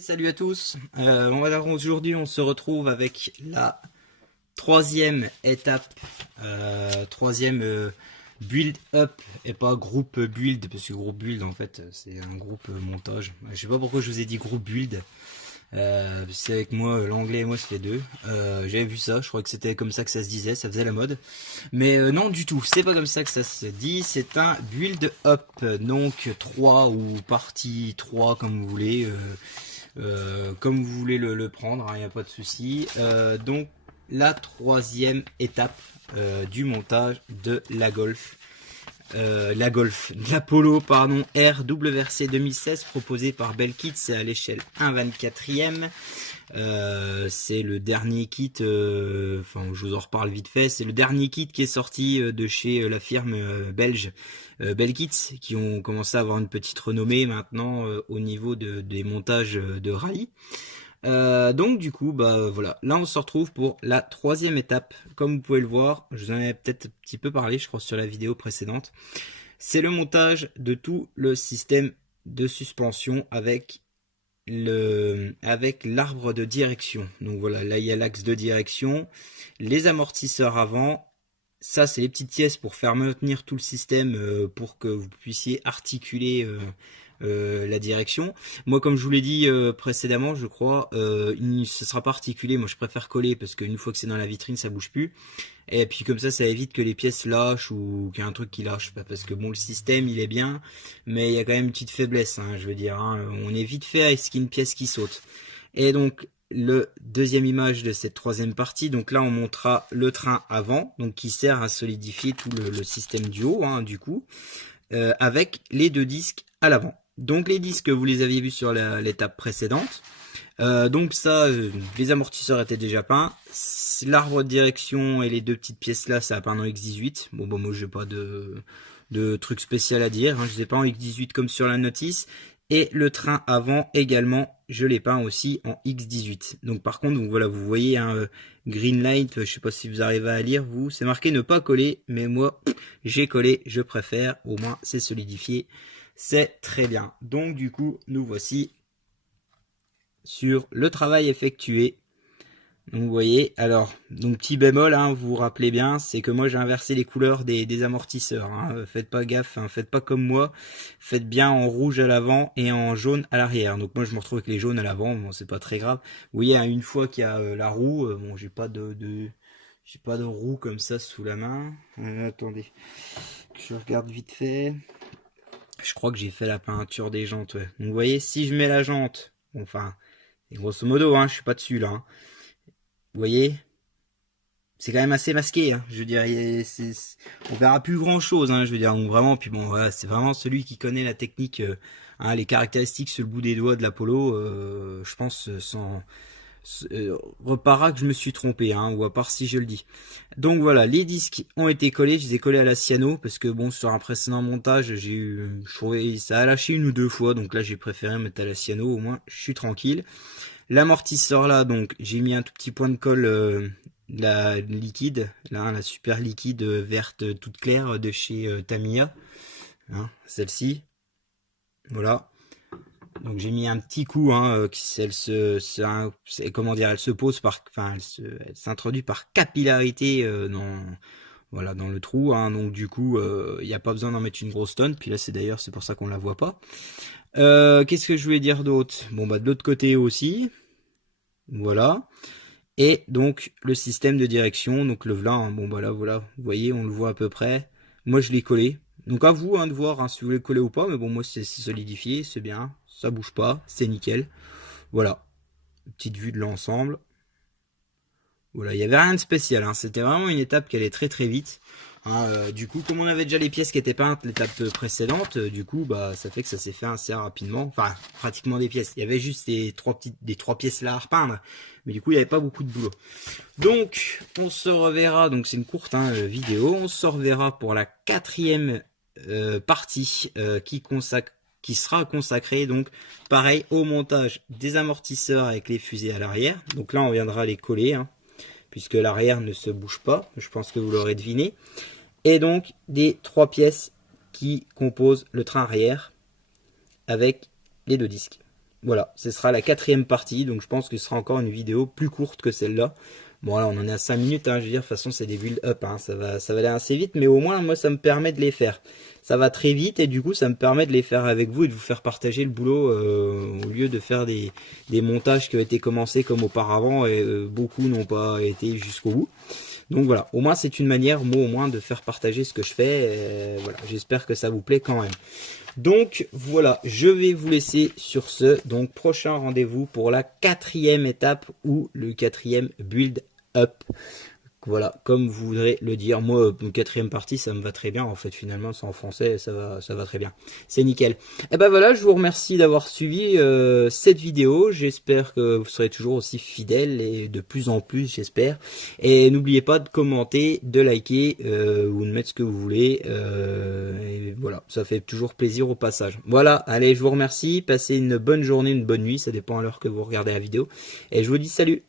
Salut à tous. Aujourd'hui on se retrouve avec la troisième étape, troisième build up et pas groupe build, parce que groupe build en fait c'est un groupe montage. Je sais pas pourquoi je vous ai dit groupe build. C'est avec moi l'anglais et moi c'est les deux. J'avais vu ça, je crois que c'était comme ça que ça se disait, ça faisait la mode. Mais non du tout, c'est pas comme ça que ça se dit, c'est un build up, donc 3 ou partie 3 comme vous voulez. Comme vous voulez le prendre, il n'y a pas de souci. Donc la troisième étape du montage de la Polo pardon, RWRC 2016 proposée par Belkit, c'est à l'échelle 1/24e. C'est le dernier kit, enfin je vous en reparle vite fait, c'est le dernier kit qui est sorti de chez la firme belge Belkit, qui ont commencé à avoir une petite renommée maintenant au niveau des montages de rallye. Donc du coup bah voilà, là on se retrouve pour la troisième étape. Comme vous pouvez le voir, je vous en avais peut-être un petit peu parlé je crois sur la vidéo précédente, c'est le montage de tout le système de suspension avec l'arbre de direction. Donc voilà, là il y a l'axe de direction, les amortisseurs avant, ça c'est les petites pièces pour faire maintenir tout le système, pour que vous puissiez articuler la direction. Moi comme je vous l'ai dit précédemment je crois, ce sera pas articulé, moi je préfère coller parce qu'une fois que c'est dans la vitrine ça bouge plus. Et puis comme ça évite que les pièces lâchent ou qu'il y a un truc qui lâche. Parce que bon, le système il est bien, mais il y a quand même une petite faiblesse, hein, je veux dire. Hein. On est vite fait à ce qu'il y ait une pièce qui saute. Et donc le deuxième image de cette troisième partie, donc là on montrera le train avant, donc qui sert à solidifier tout le système du haut, hein, du coup, avec les deux disques à l'avant. Donc les disques, vous les aviez vus sur l'étape précédente. Donc ça, les amortisseurs étaient déjà peints. L'arbre de direction et les deux petites pièces là, ça a peint en X18. Bon, bah moi j'ai pas de truc spécial à dire. Hein. Je les ai peint en X18 comme sur la notice. Et le train avant également, je l'ai peint aussi en X18. Donc par contre, donc voilà, vous voyez un green light. Je sais pas si vous arrivez à lire vous. C'est marqué ne pas coller, mais moi j'ai collé. Je préfère. Au moins c'est solidifié. C'est très bien. Donc du coup, nous voici sur le travail effectué. Donc vous voyez, alors, donc petit bémol, hein, vous vous rappelez bien, c'est que moi j'ai inversé les couleurs des amortisseurs. Hein. Faites pas gaffe, hein, faites pas comme moi, faites bien en rouge à l'avant et en jaune à l'arrière. Donc moi je me retrouve avec les jaunes à l'avant, bon c'est pas très grave. Vous voyez, hein, une fois qu'il y a la roue, bon j'ai pas de roue comme ça sous la main. Attendez, je regarde vite fait. Je crois que j'ai fait la peinture des jantes, ouais. Donc vous voyez, si je mets la jante, bon, enfin, et grosso modo, hein, je suis pas dessus là. Hein. Vous voyez, c'est quand même assez masqué. Hein. Je veux dire, on verra plus grand chose. Hein, je veux dire, donc vraiment. Puis bon, voilà, c'est vraiment celui qui connaît la technique, hein, les caractéristiques sur le bout des doigts de l'Apollo. Je pense reparera que je me suis trompé, hein, ou à part si je le dis. Donc voilà, les disques ont été collés. Je les ai collés à la cyano parce que bon, sur un précédent montage, je trouvais ça a lâché une ou deux fois. Donc là, j'ai préféré mettre à la cyano. Au moins, je suis tranquille. L'amortisseur là, donc j'ai mis un tout petit point de colle, la liquide, là, la super liquide verte toute claire de chez Tamiya, hein, celle-ci, voilà. Donc j'ai mis un petit coup, hein, comment dire, elle se pose par, enfin, elle s'introduit par capillarité voilà, dans le trou, hein, donc du coup, il n'y a pas besoin d'en mettre une grosse tonne. Puis là, c'est pour ça qu'on la voit pas. Qu'est-ce que je voulais dire d'autre? Bon bah de l'autre côté aussi. Voilà. Et donc le système de direction, donc le voilà, hein, bon bah là voilà, vous voyez, on le voit à peu près. Moi je l'ai collé. Donc à vous hein, de voir hein, si vous voulez le coller ou pas, mais bon moi c'est solidifié, c'est bien, ça bouge pas, c'est nickel. Voilà, petite vue de l'ensemble. Voilà, il n'y avait rien de spécial, hein. C'était vraiment une étape qui allait très très vite. Hein, du coup, comme on avait déjà les pièces qui étaient peintes l'étape précédente, du coup, bah, ça fait que ça s'est fait assez rapidement. Enfin, pratiquement des pièces. Il y avait juste des trois pièces là à repeindre, mais du coup, il n'y avait pas beaucoup de boulot. Donc, on se reverra. Donc, c'est une courte hein, vidéo. On se reverra pour la quatrième partie qui sera consacrée donc pareil au montage des amortisseurs avec les fusées à l'arrière. Donc là, on viendra les coller. Hein, puisque l'arrière ne se bouge pas, je pense que vous l'aurez deviné, et donc des trois pièces qui composent le train arrière avec les deux disques. voilà, ce sera la 4e partie, donc je pense que ce sera encore une vidéo plus courte que celle-là. Bon là on en est à 5 minutes, hein, je veux dire, de toute façon c'est des build-up, hein, ça va aller assez vite, mais au moins moi ça me permet de les faire. Ça va très vite et du coup ça me permet de les faire avec vous et de vous faire partager le boulot au lieu de faire des montages qui ont été commencés comme auparavant et beaucoup n'ont pas été jusqu'au bout. Donc voilà, au moins c'est une manière, moi au moins, de faire partager ce que je fais. Voilà, j'espère que ça vous plaît quand même. Donc voilà, je vais vous laisser sur ce. Donc prochain rendez-vous pour la 4e étape ou le 4e build up. Voilà, comme vous voudrez le dire. Moi, une 4e partie, ça me va très bien. En fait, finalement, c'est en français, ça va très bien. C'est nickel. Et ben voilà, je vous remercie d'avoir suivi cette vidéo. J'espère que vous serez toujours aussi fidèles et de plus en plus, j'espère. Et n'oubliez pas de commenter, de liker ou de mettre ce que vous voulez. Et voilà, ça fait toujours plaisir au passage. Voilà, allez, je vous remercie. Passez une bonne journée, une bonne nuit. Ça dépend à l'heure que vous regardez la vidéo. Et je vous dis salut.